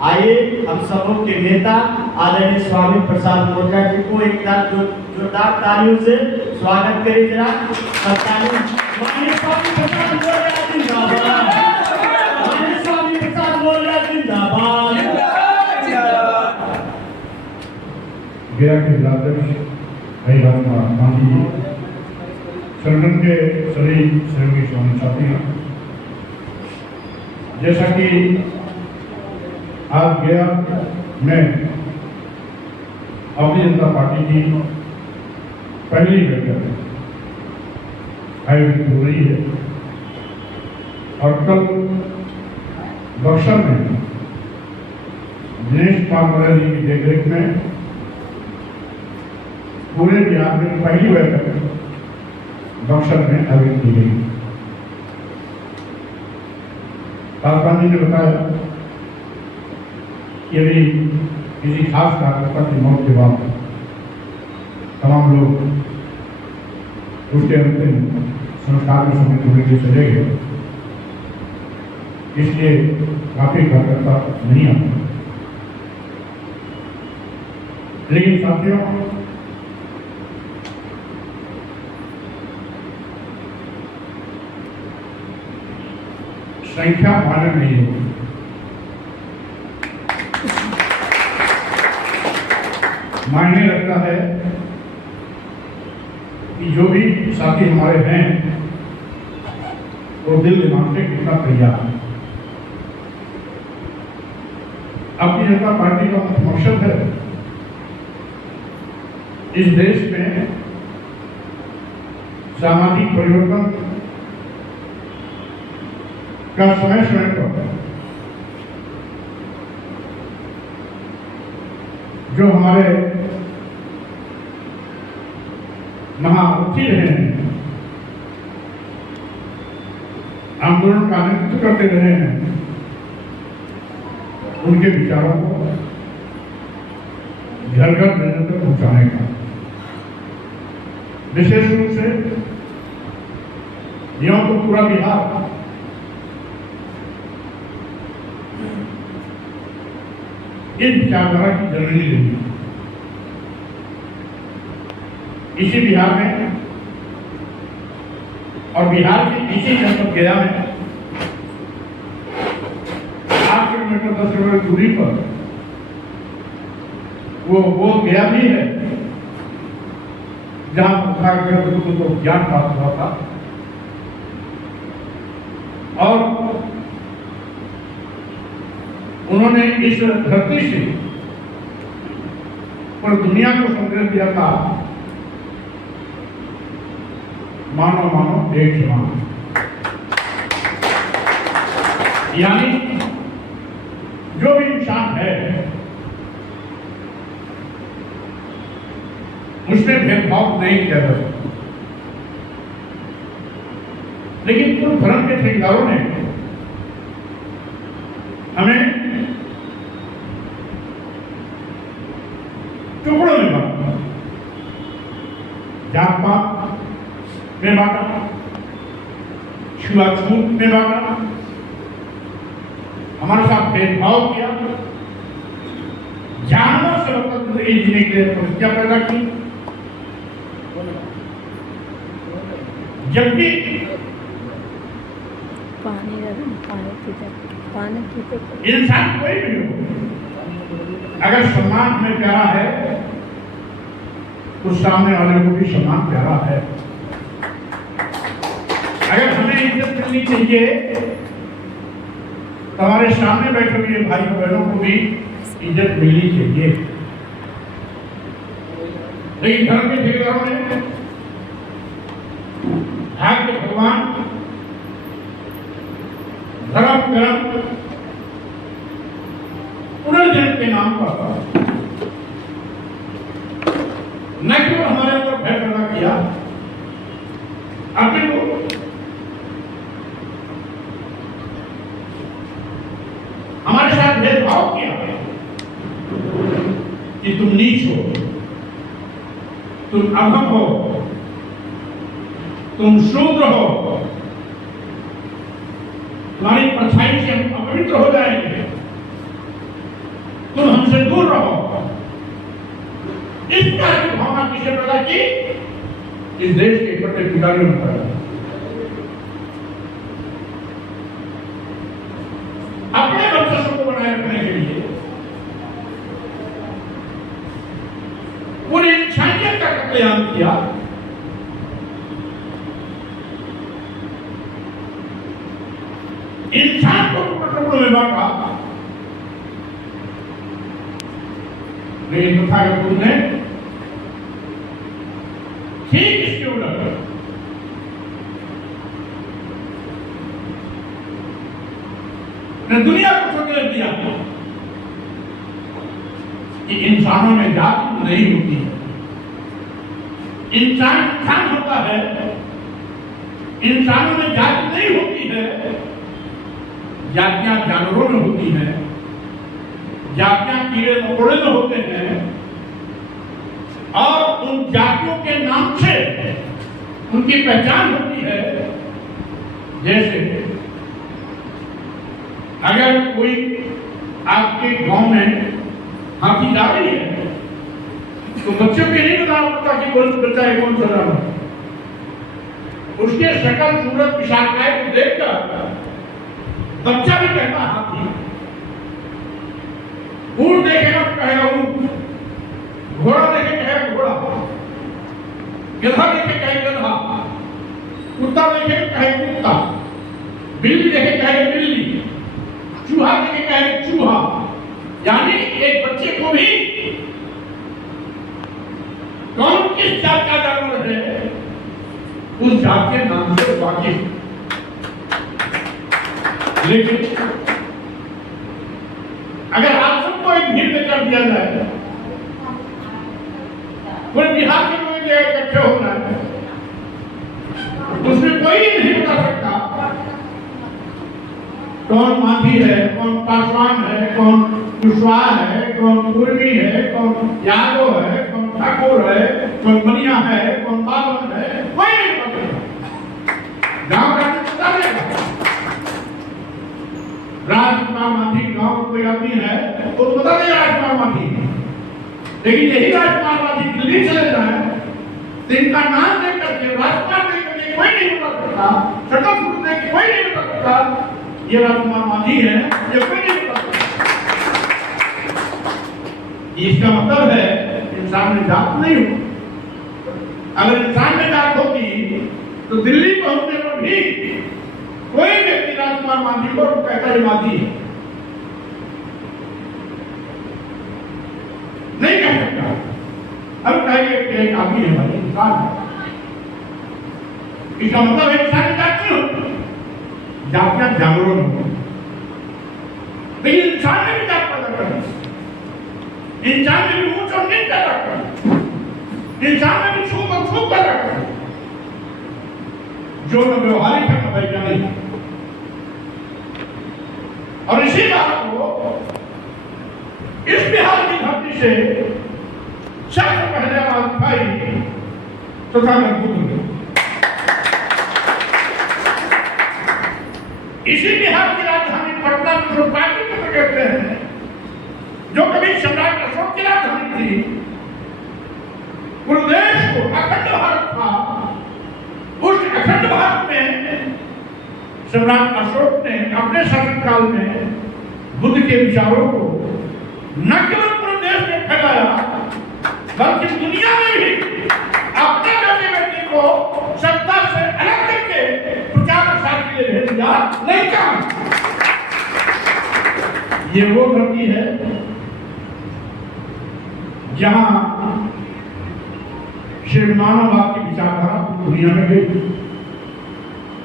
आइए हम सबों के नेता आदरणीय स्वामी प्रसाद मोर्चा जी को एक साथ जोरदार तालियों से स्वागत करें जरा। माननीय स्वामी प्रसाद मोर्चा जिंदाबाद, माननीय स्वामी प्रसाद मोर्चा जिंदाबाद। गया के जिलाध्यक्ष भाई गांधी जी, संगठन के सभी सहयोगी स्वामी साथी, जैसा कि आज गया में भारतीय जनता पार्टी की पहली बैठक आयोजित हो रही है और कल बक्सर में दिनेश कुमार जी की देखरेख में पूरे बिहार में पहली बैठक बक्सर में आयोजित की गई। पासवान जी ने बताया कि यदि किसी खास कार्यकर्ता की मौत के बाद तमाम लोग उसके अंतिम संस्कार में शामिल होने के लिए चले गए, इसलिए काफी कार्यकर्ता नहीं आते। लेकिन साथियों, संख्या मानक नहीं होती। मायने रखता है कि जो भी साथी हमारे हैं वो दिल दिमाग से कितना तैयार है। अपनी जनता पार्टी का मकसद है इस देश में सामाजिक परिवर्तन का समय समय पर जो हमारे महारथी रहे हैं, आंदोलन का नेतृत्व करते रहे हैं, उनके विचारों को घर घर जन तक पहुंचाने का, विशेष रूप से यूं तो पूरा बिहार इस विचारधारा की जननी रही। इसी बिहार में और बिहार के इसी जनपद गया में 8 किलोमीटर 10 किलोमीटर दूरी पर वो गया भी है जहां को ज्ञान प्राप्त हुआ था। और उन्होंने इस धरती से पर दुनिया को संदेश दिया था, मानो मानो एक समान। यानी जो भी इंसान है उसमें भेदभाव नहीं किया जा सकता। लेकिन पूर्व धर्म के ठेकेदारों ने हमें टुकड़ों में बांटा, जात पात में बांटा, छुआछूत में बांटा, हमारे साथ भेदभाव किया, जानवर से लोकतंत्र जीने के लिए समस्या पैदा की। जबकि इंसान कोई भी हो, अगर सम्मान में प्यारा है तो सामने वाले को भी सम्मान प्यारा है। अगर हमें इज्जत मिलनी चाहिए तो हमारे सामने बैठे हुए भाई बहनों को भी इज्जत मिलनी चाहिए। लेकिन धर्म के ठेकेदारों ने भाग्य भगवान धर्म कर्म पुनर्जन्म के नाम पर न केवल हमारे ऊपर भय पैदा किया, अपने को हमारे साथ भेदभाव किया कि तुम नीच हो, तुम अधम हो, तुम शूद्र हो, तुम्हारी परछाई से हम अपवित्र हो जाएंगे। मधुर हो। इस प्रकार की भावना किसने पैदा की? इस देश के बड़े पुजारियों ने पैदा की। अपने वर्चस्व को बनाए रखने के लिए पूरी इंसानियत का कत्लेआम किया। इंसान को टुकड़ों में बांटा, लेकिन तथागत ने ठीक इसके उलट ने दुनिया को संदेश दिया कि इंसानों में जाति नहीं होती है। इंसान इंसान होता है, इंसानों में जाति नहीं होती है। जातियां जानवरों में होती हैं, जातियां कीड़े मकोड़े में होते हैं, और उन जातियों के नाम से उनकी पहचान होती है। जैसे अगर कोई आपके गांव में हाथी जा रही है तो बच्चों को नहीं बता पड़ता कि कौन बच्चा है कौन सा जानवर। उसके शकल सूरत विशालकाय को देखकर बच्चा भी कहता हाथी, ऊंट देखेगा तो कहेगा ऊंट, घोड़ा देखे कहेगा घोड़ा, गधा देखे कहे गधा, कुत्ता देखे कहे कुत्ता, बिल्ली देखे कहे बिल्ली, चूहा देखे कहे चूहा। यानी एक बच्चे को भी कौन किस जात का जानवर है उस जात के नाम से वाकिफ। लेकिन अगर आप सबको एक भीड़ में कर दिया जाए, पूरे बिहार के लोग एक जगह इकट्ठे हो रहे हैं, उसमें कोई नहीं बता सकता कौन मांझी है, कौन पासवान है, कौन कुशवाहा है, कौन कुर्मी है, कौन यादव है, कौन ठाकुर है, कौन बनिया है, कौन बावन है, कोई नहीं बता सकता। गांव का बता देगा। राजकुमार मांझी गांव में कोई आदमी है तो बता देगा राजकुमार मांझी। लेकिन यही राजकुमार मांझी दिल्ली चले जाए तो इनका नाम देख करके, राजकुमार देख करके कोई नहीं बता सकता, शकल सूरत देख के कोई नहीं बता सकता ये राजकुमार मांझी है, ये कोई नहीं बता सकता। इसका मतलब है इंसान में जात नहीं हो। अगर इंसान में जात होती तो दिल्ली पहुंचने पर भी कोई व्यक्ति राजकुमार मांझी को कहता है मांझी नहीं कह सकता। अब कहेंगे कि एक आदमी है भाई, इंसान है। इसका मतलब है इंसान जात नहीं हो, जातियां जानवरों में हो। लेकिन इंसान में भी जात पैदा करनी, इंसान में भी ऊंच और नीच पैदा करनी, इंसान में भी छूत और छूत पैदा करनी, जो न व्यवहारिक है न वैज्ञानिक। और इसी बात को इस बिहार की धरती से सबसे पहले आवाज उठाई तथागत बुद्ध ने। इसी बिहार की राजधानी पटना को पाटलिपुत्र कहते हैं, जो कभी सम्राट अशोक की राजधानी थी। पूरे देश को अखंड भारत था, उस अखंड भारत में सम्राट अशोक ने अपने शासनकाल में बुद्ध के विचारों को न केवल पूरे देश में फैलाया, बल्कि दुनिया में भी अपने बेटे को सत्ता से अलग करके प्रचार प्रसार के लिए भेज दिया। नहीं कहा ये वो धरती है जहां शिव मानववाद की विचारधारा दुनिया में गई,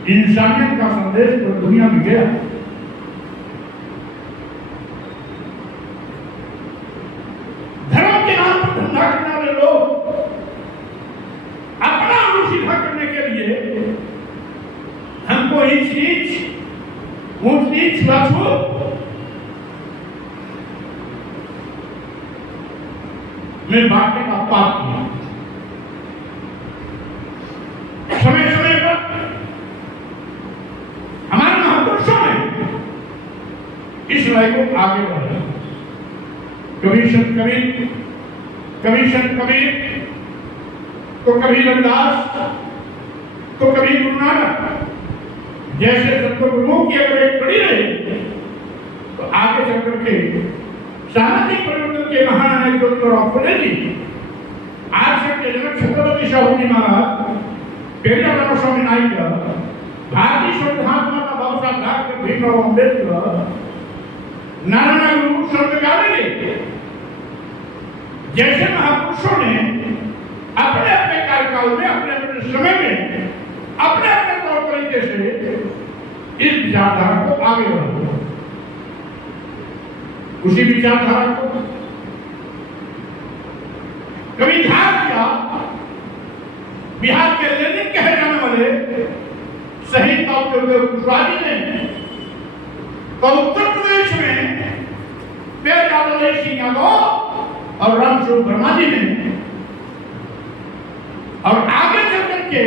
इंसानियत का संदेश तो दुनिया में गया। धर्म के नाम पर धंधा करने वाले लोग अपना मुंह सीधा करने के लिए हमको ऊंच नीच छुआछूत में बांटने का पाप किया। समय समय पर हमारे महापुरुषों ने इस लड़ाई को आगे बढ़ाया। कभी संत कबीर, कभी संत कबीर, तो कभी रविदास, तो कभी गुरु नानक जैसे संतों गुरुओं की अगर एक कड़ी रही तो आगे चल करके सामाजिक परिवर्तन के महानायक डॉक्टर फुले जी, आज से के जनक छत्रपति शाहू जी महाराज, पेरियार स्वामी नाइक, भारतीय संविधान माता बाबा साहब डॉक्टर भीमराव अम्बेडकर, नारायण गुरु संत गांधी जैसे महापुरुषों ने अपने अपने कार्यकाल में, अपने अपने समय में, अपने अपने तौर तरीके से इस विचारधारा को आगे बढ़ाया। उसी विचारधारा को कभी ध्यान किया बिहार के लेनिन कहे जाने वाले शहीद डॉक्टर कुशवाहा जी ने, तो उत्तर प्रदेश में प्यारे सिंह यादव और रामस्वरूप वर्मा जी ने, और आगे चल करके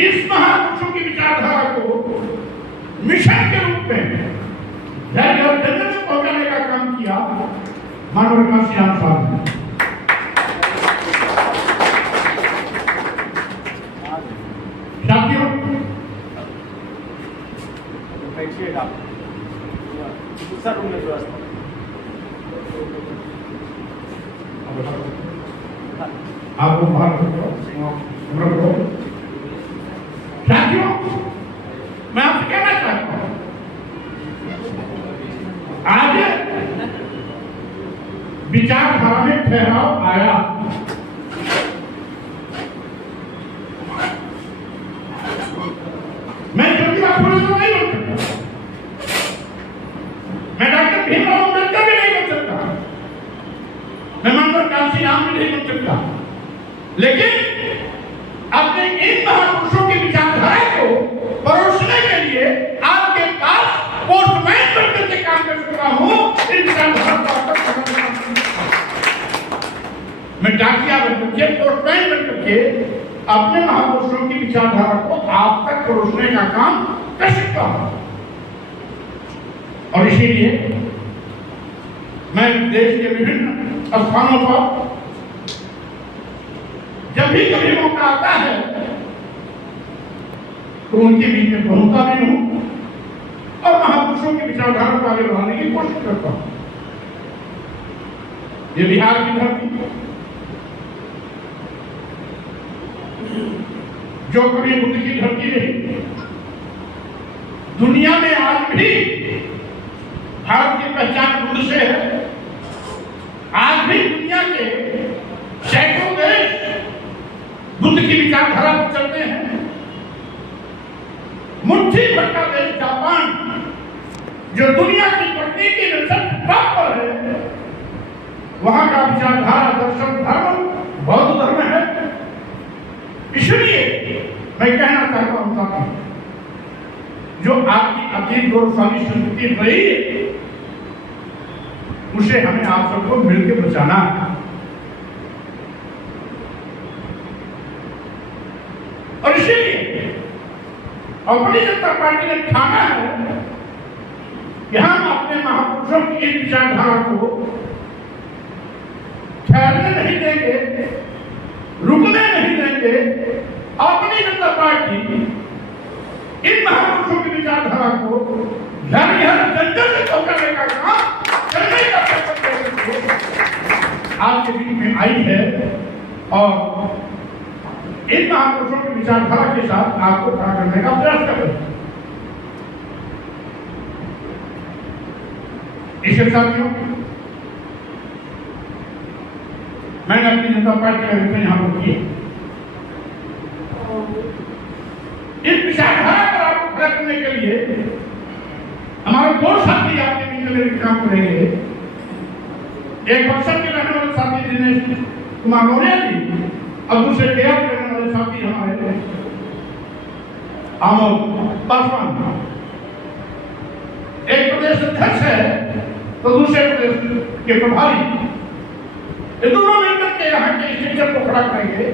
इस महापुरुषों की विचारधारा को मिशन के रूप में घर घर जन्नत में पहुंचाने का काम किया मानव विकास श्याम साहब ने। साथियों, आपको साथियों, मैं आपसे कहना चाहता हूं, आज विचारधारा में ठहराव आया। मैं ज्योतिबा फुले तो नहीं बन सकता, मैं डॉक्टर भीमराव अम्बेडकर भी नहीं बन सकता, मैं मनोहर कांशीराम भी नहीं बन सकता, लेकिन अपने इन महापुरुषों की विचारधारा को परोसने के लिए आपके पास पोस्टमैन बनकर के काम कर सकता हूं। इन विचारधारा को मैं डाकिया बनकर के, पोस्टमैन बनकर के अपने महापुरुषों की विचारधारा को आप तक परोसने का काम कर सकता हूं। और इसीलिए मैं देश के विभिन्न स्थानों पर जब भी कभी मौका आता है तो उनके बीच में पहुंचता भी हूं और महापुरुषों की विचारधारा को आगे बढ़ाने की कोशिश करता हूं। ये बिहार की धरती जो कभी बुद्ध की धरती रही, दुनिया में आज भी भारत की पहचान बुद्ध से है। आज भी दुनिया के सैकड़ों देश बुद्ध की विचारधारा पर चलते हैं। मुट्ठी भर का देश जापान, जो दुनिया की तकनीकी रिसर्च टॉप पर है, वहां का विचारधारा, दर्शन, धर्म बौद्ध धर्म है। इसलिए मैं कहना चाहता हूं साथियों, जो आपकी अतीत गौरवशाली संस्कृति रही उसे हमें आप सबको मिलकर बचाना है। और इसीलिए अपनी जनता पार्टी ने ठाना है कि हम अपने महापुरुषों की इस विचारधारा को ठहरने नहीं देंगे, रुकने नहीं देंगे। अपनी जनता पार्टी इन महापुरुषों की विचारधारा को घर घर जंगल से पहुंचाने का काम करने का आज के बीच में आई है और इन महापुरुषों की विचारधारा के साथ आपको खड़ा करने का प्रयास कर रहे हैं। इसके साथियों, मैंने अपनी जनता पार्टी का विषय यहां पर किए। इस विचारधारा पर आपको खड़ा करने के लिए हमारे दो साथी आपके बीच में काम करेंगे। एक बक्सर के रहने वाले साथी दिनेश कुमार मौर्य जी और दूसरे गया के रहने वाले साथी हमारे आमोद पासवान। एक प्रदेश अध्यक्ष है तो दूसरे प्रदेश के प्रभारी। ये दोनों मिलकर के यहाँ के स्ट्रक्चर को खड़ा करेंगे